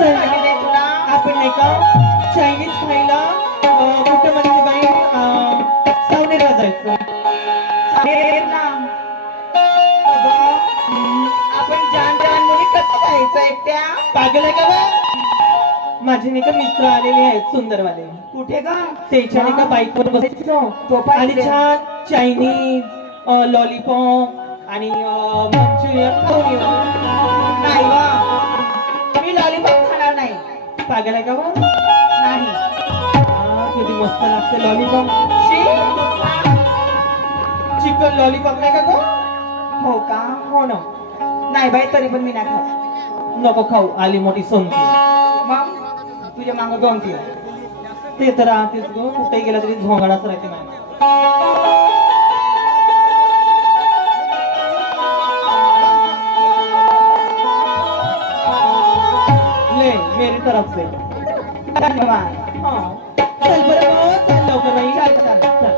तुला आपण नाही का चायनीज खायला कुठे म्हणजे बाई सावनेरला जायचं. आपण जान मुली कसं जायचं एकट्या? पागल आहे का बा? माझे नाही का मित्र आलेले आहेत सुंदरवाले. कुठे का? त्याच्या नाही का बाईकवर बसायचं आणि छान चायनीज लॉलीपॉप आणि मंचुरियन खाऊन येऊ. नाही वा, मी लॉलीपॉप खाणार नाही. पागल आहे का बा? नाही. किती मस्त लागते लॉलीपॉप. चिकन लॉलीपॉप नाही का गो? हो का? हो ना. नाही बाई, तरी पण मी नाही खात. नको खाऊ, आली मोठी सोनती. मग तुझ्या मागं दोन तीन ते तर राहतेच गो, कुठे गेला तरी झोंगाडाच राहते मला. ले मेरी तरफ से धन्यवाद. चल बरं गो, चल लवकर बाई. चल चल चल.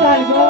चल गो.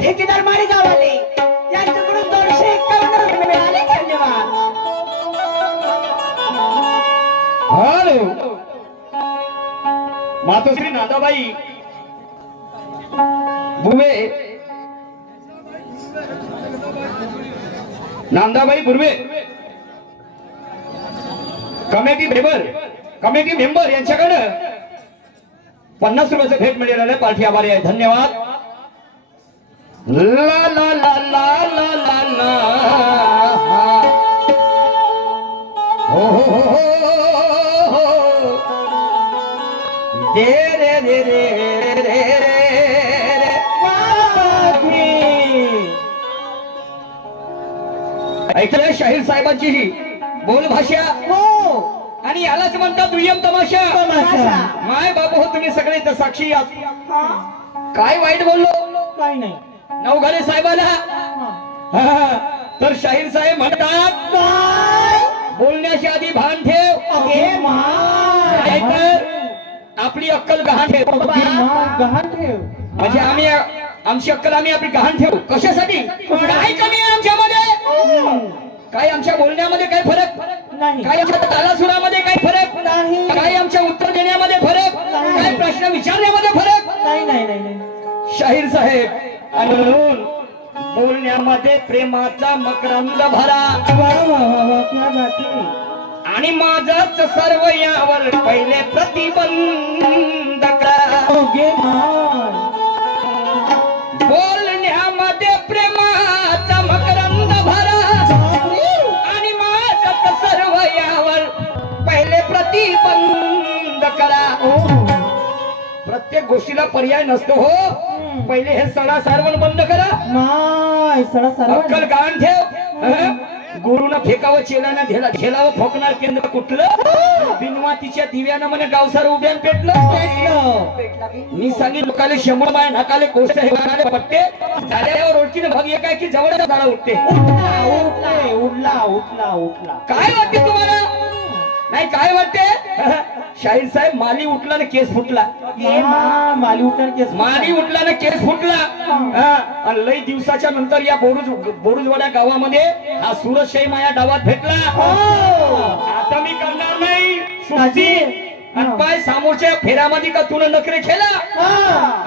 ठेकेदार माळी गावाले यांच्याकडून 251 रुपये मिळाले. धन्यवाद. हॅलो, मातोश्री नादाबाई बुर्वे, नांदाबाई बुर्वे, कमिटी मेंबर यांच्याकडे 50 रुपयाचं भेट मिळालेलं पार्टी आभारी आहे. धन्यवाद. ला ला ला ला ला ला ला हो हो हो दे रे रे रे रे ऐकलं शाहीर साहेबांची ही बोल भाषा हो, आणि यालाच म्हणतात दुय्यम तमाशा. तमाशा. माय बाबू हो, तुम्ही सगळे तर साक्षी आहात. काय वाईट बोललो काय नाही नवघाले साहेबाला हा. हा, तर शाहीर साहेब म्हणतात काय बोलण्याच्या आधी भान ठेव अगे माय नाहीतर आपली अक्कल गहाण ठेव गहाण ठेव म्हणजे आमची अक्कल आम्ही आपली गहाण ठेवू कशासाठी काय कमी आहे आमच्यामध्ये काय आमच्या बोलण्यामध्ये काही फरक नाही काय आमच्या तालासुरामध्ये काही फरक नाही काय आमच्या उत्तर देण्यामध्ये फरक काय प्रश्न विचारण्यामध्ये फरक नाही नाही नाही नाही शाहीर साहेब आणि म्हणून बोलण्यामध्ये प्रेमाचा मकरंद भरा वा वा वा वा क्या बात आहे. आणि माझच सर्व यावर पहिले प्रतिबंध करा अगे माय बोलण्यामध्ये प्रेमाचा मकरंद भरा आणि माझच सर्व यावर पहिले प्रतिबंध करा प्रत्येक गोष्टीला पर्याय नसतो हो पहिले हे सडा सारवण बंद करा माय सडा अक्कल सर्व गाण ठेव गुरुनं फेकावं चेलानं झेलावं फोकणार केंद्र कुठलं बिनवातीच्या दिव्यानं म्हणे गावसार उभ्यान पेटलं मी सांगितलं लोकाले शंभर माय नाकाले कोष्ट हे गाणारे पट्टे झाल्यावर ओळखीनं भाग एक आहे की जवळचा झाडा उठते उठला उठला उठला काय वाटते तुम्हाला नाही काय वाटते शाहीर साहेब माली उठला ना केस फुटला माली उठणार केस माली उठला ना केस फुटला आणि लई दिवसाच्या नंतर या बोरुजवाड्या गावामध्ये हा सूरजशाही माया डावात भेटला आता मी करणार नाही सुट्टी आणि पाय समोरच्या फेऱ्यामध्ये का तुला नखरे खेळा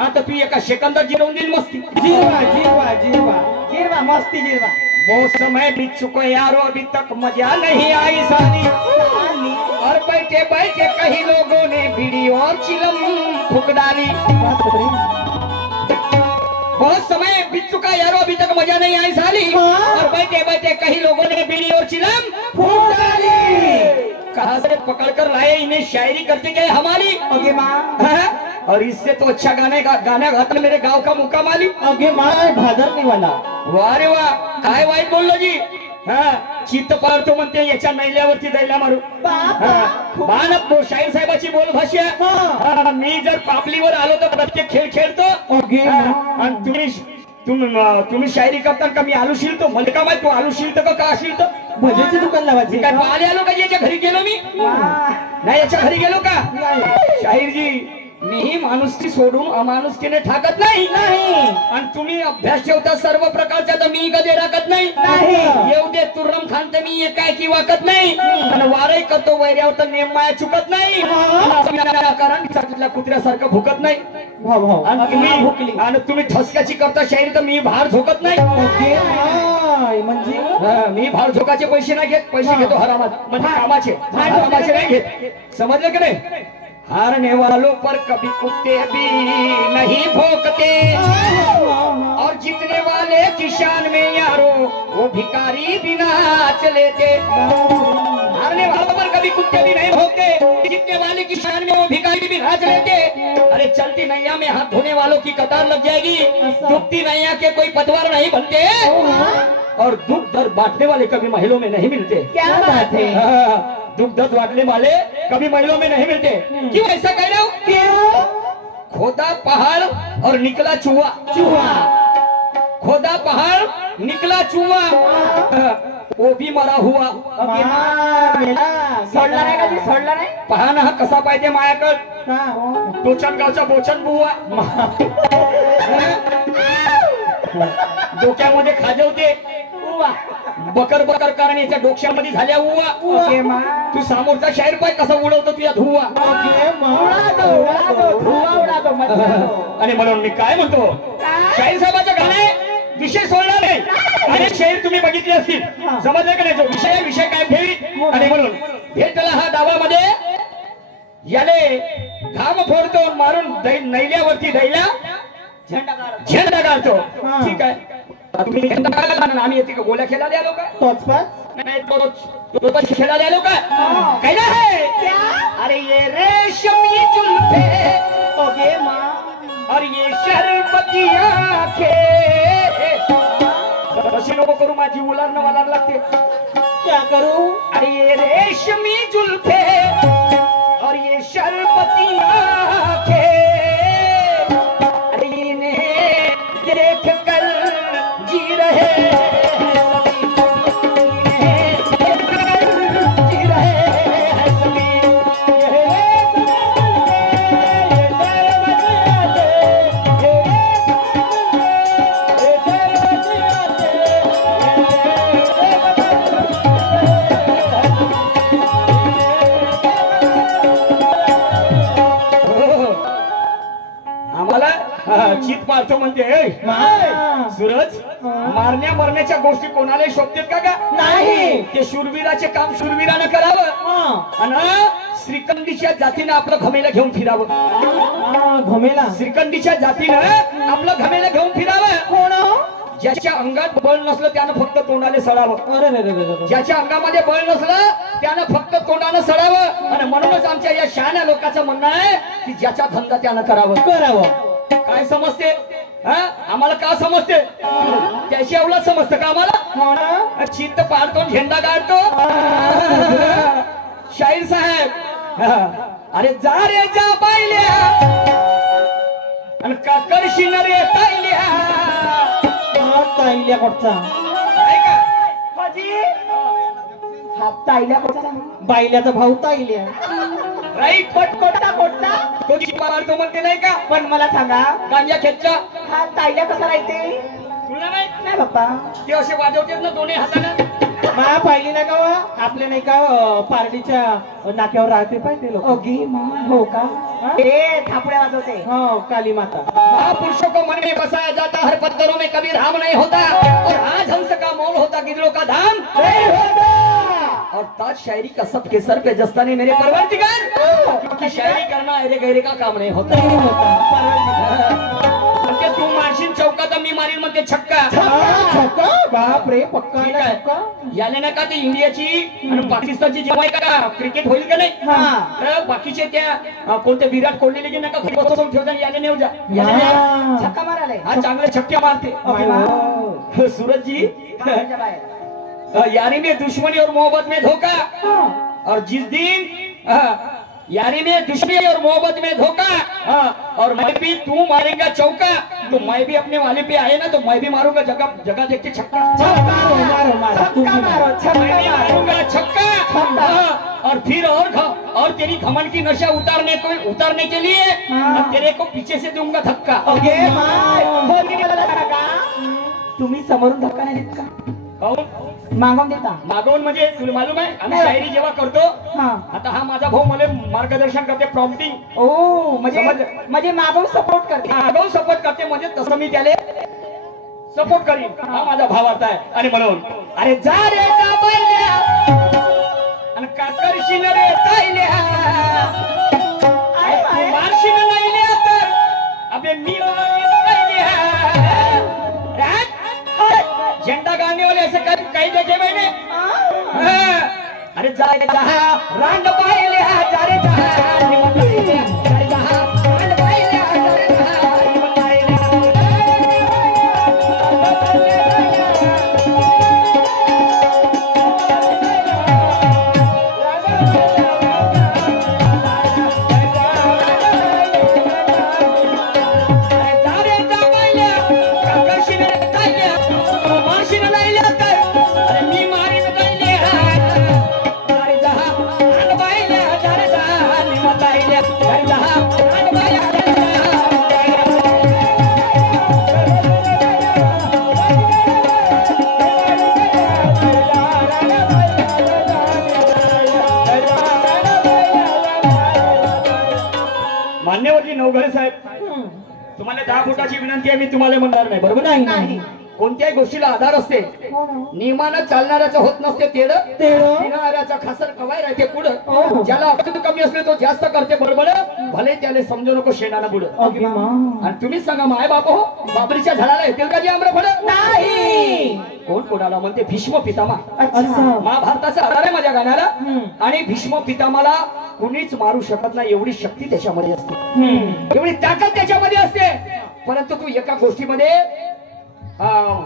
आता तू एका सेकंदात जिरवून देईल मस्ती जिरवा जिरवा जिरवा जिरवा मस्ती जिरवा वो समय बीत चुका यारो अभी तक मजा नहीं आई साली और बैठे बैठे कई लोगों ने बीड़ी और चिलम फूक डाली बहुत समय बीत चुका यारो अभी तक मजा नहीं आई साली और बैठे बैठे कई लोगों ने बीड़ी और चिलम फूक डाली कहां से पकड़कर लाए इन्हें शायरी करते गए हमारी अगे माँ और इससे तो अच्छा गाना गाता मेरे गांव का मुक्का माली अगे माँ भादरने वाला वाह रे वाह काय वाईट बोललो जी हा चित्त पाळतो म्हणते याच्या नैल्यावरती दैला मारू बाण शाहीर साहेबाची बोल भाषा मी जर पापलीवर आलो तर प्रत्येक खेळ खेळतो अगे आणि तुम्ही शायरी करता का मी आलू शिलतो मला का माहिती तू आलू शिलतो का शिलतो भजेची दुकान लावायची काय पाहिले आलो का याच्या घरी गेलो मी नाही याच्या घरी गेलो का शाहीरजी मीही माणुसकी सोडून अमानुसकीने ठाकत नाही आणि तुम्ही अभ्यास ठेवता सर्व प्रकारचा तर मी कधी राखत नाही येऊ दे तुर्रम खान तर मी काय की वाकत नाही आणि वारही करतो वैऱ्यावर तर नेम माया चुकत नाही कारण कुत्र्यासारखं भुकत नाही आणि तुम्ही ठसक्याची करता शाहीर तर मी भार झोकत नाही म्हणजे मी भार झोकाचे पैसे नाही घेत पैसे घेतो हरामात म्हणजे कामाचे नाही घेत समजले की नाही हारने वालों पर कभी कुत्ते भी नहीं भौंकते और जीतने वाले की शान में यारो वो भिखारी भी नाच लेते हारने वालों पर कभी कुत्ते भी नहीं भौंकते जीतने वाले की शान में वो भिखारी भी नाच लेते अरे चलती नैया में हाथ धोने वालों की कतार लग जाएगी डूबती नैया के कोई पतवार नहीं बनते और दुख दर्द बांटने वाले कभी महलों में नहीं मिलते क्या बात है दुख दर्द बांटने वाले कभी महलों में नहीं मिलते क्यों ऐसा कह रहे हो क्यों खोदा पहाड़ और निकला चूहा खोदा पहाड़ निकला चूहा वो भी मरा हुआ सोडला नाही का ती सोडला नाही पहा ना हा कसा पाहिजे मायाकड टोचन गावचा बोचन बुवा डोक्यामध्ये खाजवते बकर बकर कारण याच्या डोक्यामध्ये झाल्या उवा तू समोरचा शाहीर पाय कसा उडवतो तुझ्या धुवा आणि म्हणून मी काय म्हणतो शाहीर साहेबाचं गाणं विषय सोडला नाही अनेक शाहीर तुम्ही बघितले असतील समजले का नाही तो विषय काय ठेवी आणि म्हणून भेटला हा डावामध्ये याले घाम फोडतो मारून नैल्यावरती दैल्या झेंडा गाळतो ठीक आहे तुम्ही आम्ही येते का गोल्या खेळा द्यालो का तोच खेळा द्यालो का काय है अरे ये रेशमी जुल्फे और ये शरबती आंखें कशी नको करू माझी उलारनं मला लागते क्या करू अरे ये रेशमी जुल्फे और ये शरबती आंखें चित पाळतो म्हणजे मा. सूरज मारण्या मरण्याच्या गोष्टी कोणाला शोभतात का नाही. ते शूरवीराचे काम शूरवीरानं करावं हा. आणि श्रीखंडीच्या जातीनं आपलं घमेला घेऊन फिरावं. हा, घमेला श्रीखंडीच्या जातीनं आपलं घमेला घेऊन फिरावं. कोण? ज्याच्या अंगात बळ नसलं त्यानं फक्त तोंडाने सळावं. अरे रे रे रे रे. ज्याच्या अंगामध्ये बळ नसलं त्यानं फक्त तोंडानं सळावं. आणि म्हणूनच आमच्या या शहाण्या लोकांचं म्हणणं आहे की ज्याचा धंदा त्यानं करावं. करावं. काय समजते आम्हाला का समजते त्याशी एवढं समजतं का आम्हाला. हो ना. चित्त पाडतो झेंडा काढतो. शाहीर साहेब अरे जा रे जा पाहिल्या आणि काकडशी न रे ताईल्या. हा, ताईल्या कोटचा. ताईल्या कोणता? बाईल्याचा भाऊ ताईल्या. राईट कोणता कोणता? तो चित्त पाडतो म्हणते नाही का. पण मला सांगा गांजा खेचचा हा ताईल्या कसा राहते? तुला नाही नाही बाप्पा. ते असे वाजवतात ना दोन्ही हातानं. मा पाहिली नाही का वा? आपल्या नाही का पारडीच्या नाक्यावर राहते पाहिजे लोक. ओगी हो का? ए थापड्या वाजवते. हो, काली माता. महापुरुषों को मन में बसाया जाता, हर पत्थरों में कभी धाम नहीं होता, और आज हंस का मोल होता गिदड़ों का धाम नहीं होता. और ताज शायरी का सबके सर पे जस्ताने मेरे परवरदिगार, क्योंकि शायरी करना अरे गहरे का काम नहीं होता. नाही होता. म्हणजे तू मारशील चौकात मी मारील म्हणते छक्का. छक्का? बाप रे, पक्का ठीक ना आहे. छक्का. याले ना का ते इंडियाची आणि पाकिस्तानची जेव्हा आहे का क्रिकेट होईल का नाही हा. तर बाकीचे त्या कोणते विराट कोहलीले जे नका घरी बसवून ठेवता याले नेऊ जा. याले नाही. हा. छक्का मारायला हा चांगले छक्के मारते. हो. सूरज जी बाहेरच्या बाहेर. यारी में दुश्मनी और मोहब्बत में धोखा, और जिस दिन यारी में दुश्मनी और मोहब्बत में धोखा, और मैं भी तू मारेगा चौका तो मैं भी अपने वाले पे आए ना तो मैं भी मारूंगा जगह जगह देख के छक्का. मारो, मारो, मारो. छक्का मारो, मैं छक्का भी मारो. मारूंगा छक्का. और फिर और तेरी घमंड की नशा उतारने के लिए मैं तेरे को पीछे से दूंगा धक्का. ओके माय. बोलगी मला सांगा तुम्ही समोरून धक्का नाही देत का? काहून? मागून देता. मागवून म्हणजे तुला मालूम आहे आम्ही शायरी जेव्हा करतो हा. आता हा माझा भाऊ मला मार्गदर्शन करते प्रॉम्प्टिंग. ओ म्हणजे समजलं. म्हणजे मागून सपोर्ट करते. आगाऊ सपोर्ट करते म्हणजे तसं मी त्याला सपोर्ट करीन. हा माझा भाव आता आहे. आणि म्हणून अरे जा रे जा बैल्या आणि काकडशी न रे ताईल्या. तू मारशील नाहील्या तर अबे मी झेंडा गाड़ने वाले ऐसे कई देखे मैंने. अरे जा रे जा रांड पाहिले जा रे जा निमन पाहिले जा रे जा रांड पाहिले जा रे जा निमन पाहिले. जा रे जा पाहिले काकडशी न रे ताईल्या मारशी न लाईल्या तर अरे मी मारीन ताईल्या. जा रे जा रांड पाहिले जा रे जा निमन पाहिले जा रे जा रांड पाहिले जा रे जा. मान्यवरजी नवघरे साहेब तुम्हाला 10 फुटाची विनंती आहे. मी तुम्हाला म्हणणार नाही बरोबर नाही, नाही. नाही. कोणत्याही गोष्टीला आधार असते. नियमानं चालणाऱ्याचं होत नसते तेड फिरणाऱ्याचा खासर कवाय राहते पुढं. ज्याला अक्कल कमी असले तो जास्त करते बरोबर. भले त्याला समजू नको शेणानं पुढं. आणि तुम्हीच सांगा माय बाप हो बाबरीच्या झाडाला येतील का जी आम्रफळ नाही. कोण कोणाला म्हणते भीष्म पितामा. अच्छा. महाभारताचा आधार आहे माझ्या गाण्याला. आणि भीष्म पितामाला कुणीच मारू शकत नाही एवढी शक्ती त्याच्यामध्ये असते. एवढी ताकद त्याच्यामध्ये असते. परंतु तू एका गोष्टीमध्ये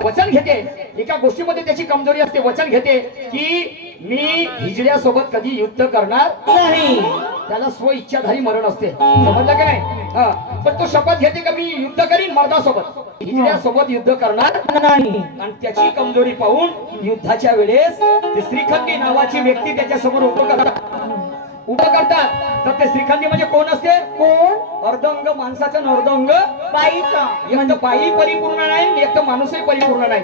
वचन घेते. एका गोष्टीमध्ये त्याची कमजोरी असते. वचन घेते की मी हिजड्यासोबत कधी युद्ध करणार नाही. त्याला स्व इच्छाधारी मरण असते. समजलं का नाही. पण तो शपथ घेते का मी युद्ध करीन मर्दासोबत हिजड्यासोबत युद्ध करणार नाही. आणि त्याची कमजोरी पाहून युद्धाच्या वेळेस श्रीखंडी नावाची व्यक्ती त्याच्या समोर उभं करतात. तर ते श्रीखंडी म्हणजे कोण असते? कोण? अर्धंग माणसाचं आणि अर्धंग बाईचा एक तर बाई परिपूर्ण नाही, एक तर माणूसही परिपूर्ण नाही.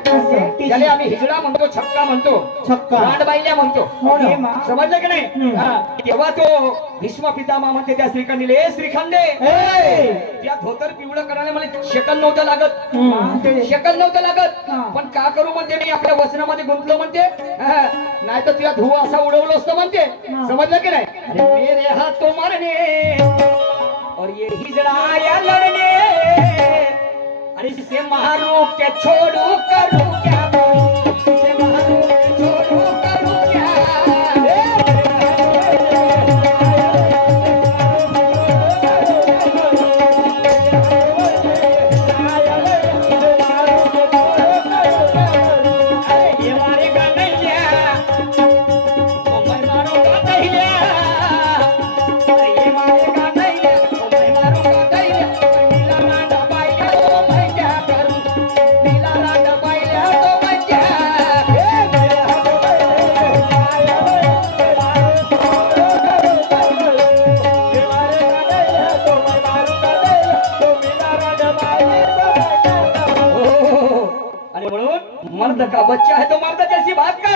त्याला आम्ही हिजडा म्हणतो, छक्का म्हणतो, छक्का. रांडबाईल्या म्हणतो. हो ना. हे मा. समजलं की नाही? हा. तेव्हा तो भीष्म पितामह म्हणते त्या श्रीखंडीले, ए श्रीखंडे, ए! त्या धोतर पिवळं करायला मला शकल नव्हतं लागत, शकल नव्हतं लागत, हा. पण का करू म्हणते, मी आपल्या वचनामध्ये गुंतलो म्हणते, नाही तर तुझ्या धुवा असा उडवलं असतं म्हणते. समजलं की नाही? अरे मेरे हाथों मरने और ये हिजड़ा या लड़ने, अरे इसे मारू के छोड़ू करूं क्या, इसे मारू के छोड़ू करूं क्या. मर्द का बच्चा है तो मर्द जैसी बात कर.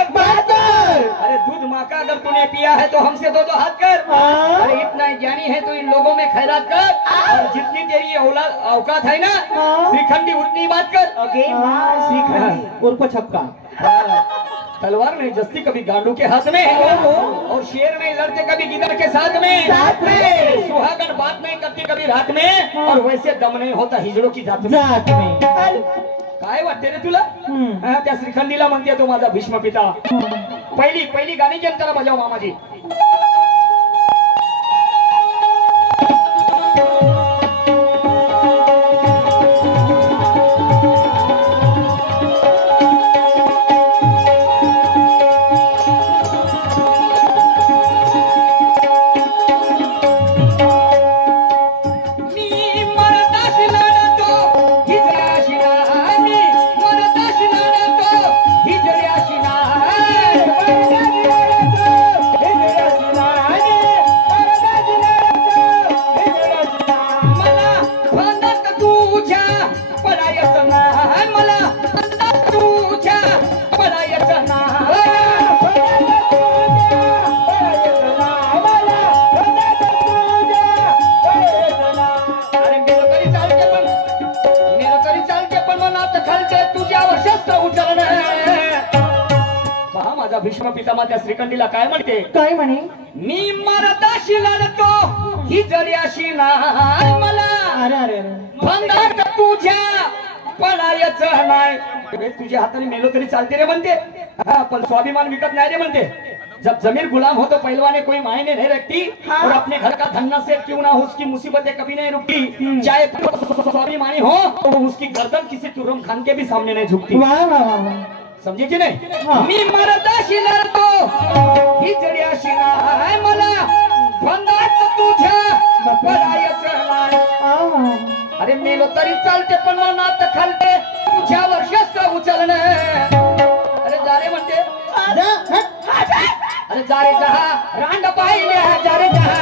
अरे दूध माँ का अगर तूने पिया है तो हमसे दो हाथ कर. अरे इतना ज्ञानी है तो इन लोगों में खैरात कर, और जितनी तेरी औकात है ना श्रीखंडी उतनी बात कर. श्रीखंडी उर्फ छक्का. तलवार नहीं जस्ती कभी गांडू के हाथ में, और शेर नहीं लड़ते कभी गिदड़ के साथ में, सुहागन बात नहीं करती कभी रात में, और वैसे दम नहीं होता हिजड़ों की जात में. काय वाटते रे तुला? त्या श्रीखंडीला म्हणते तो माझा भीष्म पिता. पहिली गाणी केम त्याला बजाव मामाजी. भीष्म पितामह त्या श्रीखंडीला काय म्हणते? काय म्हणे? मी मरदाशी लढतो ही जर्याशी नाही मला. अरे अरे अरे भंगार तुझ्या पळायचं नाही. तुझ्या हाताने मेलो तरी चालते रे म्हणते, पण स्वाभिमान विकत नाही रे म्हणते. जब जमीर गुलाम हो तो पहलवाने कोई मायने नहीं रखती, और अपने घर का धन्ना से क्यों ना हो उसकी मुसीबतें कभी नहीं रुकती. चाहे स्वाभिमानी हो तो उसकी गर्दन किसी तुर्रम खान के भी सामने नहीं झुकती. वाह वाह वाह. समझे की नाही? मी मरदाशी लढतो ही जड्याशी नाही मला, भंगार तुझ्या पळायचं नाही. अरे मेलो तरी चालते पण मनात खालते तुझ्यावर शस्त्र उचलणं. अरे जा रे म्हणते, अरे जा रे जहा रांड पाहिल्या, जा रे जहा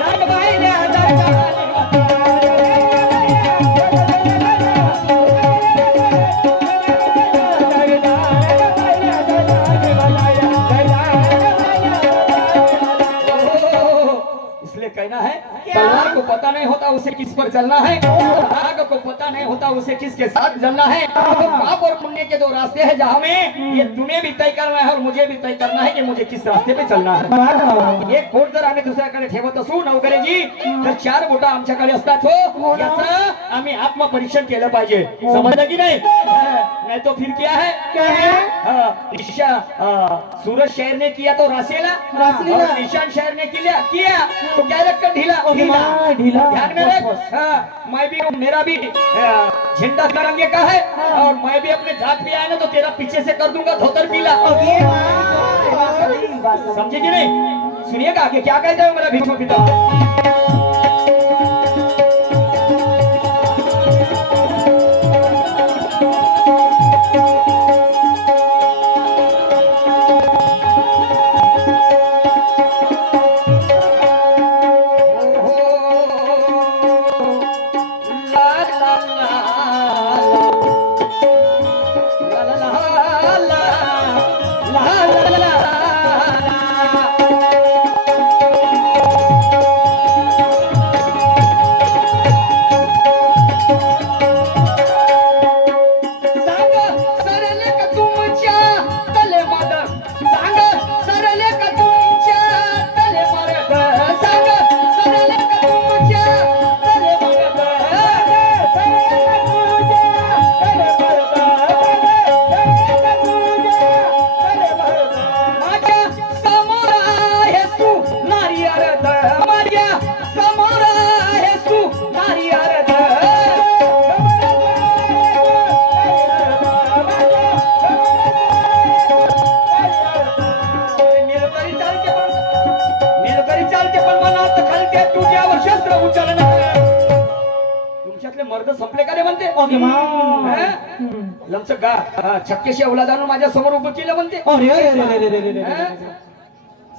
रांड पाहिल्या, जा रे जहा. कहना है तलवार को पता नहीं होता उसे किस पर चलना है, आग को पता नहीं होता उसे किसके साथ जलना है. तो पाप और पुण्य के दो रास्ते हैं जहाँ में ये तुम्हें भी तय करना है और मुझे भी तय करना है कि मुझे किस रास्ते पे चलना है. एक बोट जर आम्ही दुसऱ्याकडे ठेवत असू नवकरेजी तर 4 बोटा आमच्याकडे असतात हो, याचं आम्ही आत्मपरीक्षण केलं पाहिजे. समजलं की नाही? नहीं तो फिर क्या है? सूरज शहर ने किया तो रासेला, निशान शहर ने किया तो क्या लगता ढीला. ध्यान में रख. मैं भी मेरा भी झंडा तिरंगे का है, और मैं भी अपने जात पे आया ना तो तेरा पीछे से कर दूंगा धोतर पीला. समझे कि नहीं? सुनिएगा आगे क्या कहता है मेरा भीष्म पिता. अर्ध माझ्या समोर आहेस तू नारी अर्ध नीलकरी चालते पण मनात खालते तुझ्यावर शस्त्र उचलणार तुमच्यातले मर्द संपले का रे म्हणते ओके मा लमचक गा छक्केशी अवलादानं माझ्या समोर उभं केलं म्हणते अरे अरे अरे अरे अरे अरे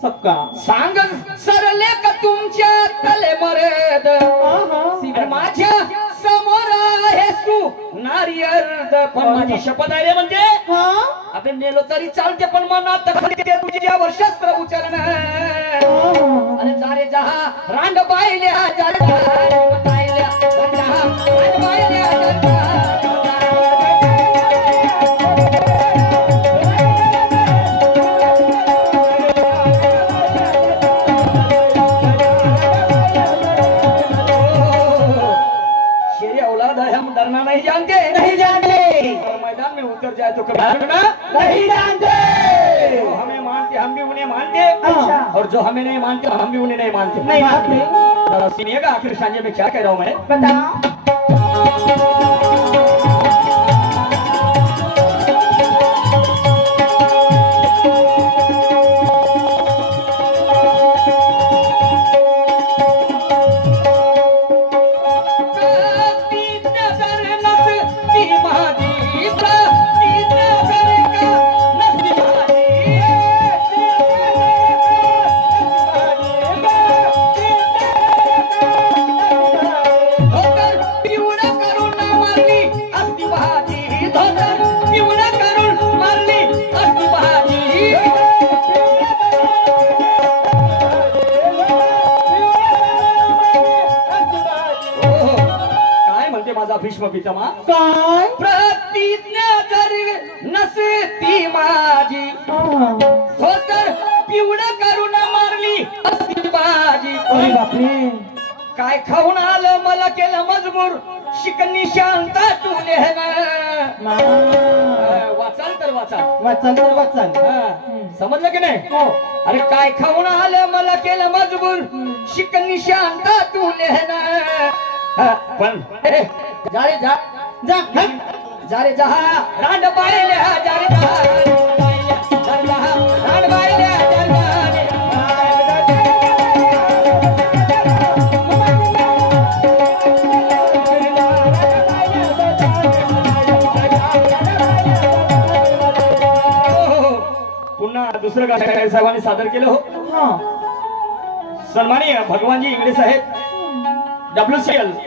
सक्का सांग सरले का तुमच्या तले मरेद माझ्या समोर आहेस तू नारी अर्ध पण माझी शपथ आहे रे म्हणते आपण नेलो तरी चालते पण मनात खालते तुझ्यावर शस्त्र उचलणार अरे जारे जहा रांड पाहिल्या डरना नहीं जानते और मैदान में उतर जाए तो कभी डरना नहीं जानते। जो हमें मानते हम भी उन्हें मानते अच्छा। और जो हमें नहीं मानते हम भी उन्हें नहीं मानते नहीं मानते। जरा सुनिएगा आखिर सांझे में क्या कह रहा हूँ मैं बताओ। भीष्म पितामह काय प्रतिज्ञा जर नसती माझी हो तर पिवळं करून मारली असती बाजी अरे बापरे काय खाऊन आलं मला केलं मजबूर शिकणी शांता तू लेहना वाचाल तर वाचाल वाचाल तर वाचाल समजलं की नाही अरे काय खाऊन आलं मला केलं मजबूर शिकणी शांता तू लेहना पण जा रे जा जा जा रे जहा रांड पाहिल्या जा रे जहा रांड पाहिल्या पुन्हा दुसरं गाणं साहेबांनी सादर केलं हो सन्माननीय भगवानजी इंगळे साहेब WCL